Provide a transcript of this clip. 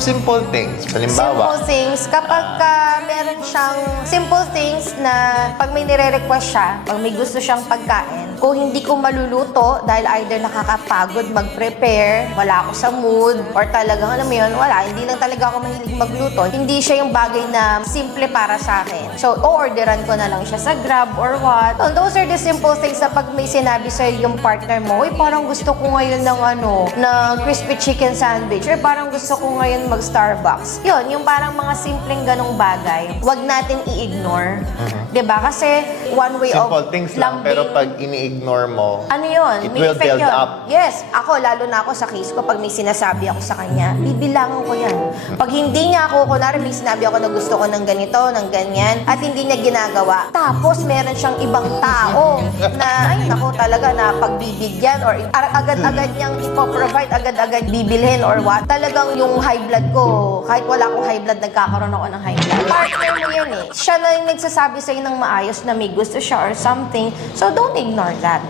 from simple things. Halimbawa, Simple things, kapag meron siyang simple things na pag may nire-request siya, pag may gusto siyang pagkain, kung hindi ko maluluto dahil either nakakapagod mag-prepare, wala ako sa mood, or talagang alam mo yun, wala, hindi lang talaga ako mahilig magluto, hindi siya yung bagay na simple para sa akin. So, o-orderan ko na lang siya sa Grab or what. So, those are the simple things na pag may sinabi sa'yo yung partner mo, uy, parang gusto ko ngayon ng ng crispy chicken sandwich, or parang gusto ko ngayon mag-Starbucks. Yun, yung parang mga simpleng ganong bagay, wag natin i-ignore. Diba? Kasi one way simple of things lang, pero pag ini-ignore mo, ano yun? it May will effect build yun. up. Yes. Ako, lalo na ako sa case ko, pag may sinasabi ako sa kanya, bibilangan ko yan. Pag hindi niya ako, kunwari may sinabi ako na gusto ko ng ganito, ng ganyan, at hindi niya ginagawa, tapos meron siyang ibang tao na, ay, naku talaga, na pagbibigyan, or agad-agad niyang ipoprovide, agad-agad bibilhin, or what, talagang yung high blood ko, kahit wala akong high blood, nagkakaroon ako ng high blood. Partner mo yun eh. Siya na yung nagsasabi sa'yo ng maayos na may gusto siya or something, so don't ignore that.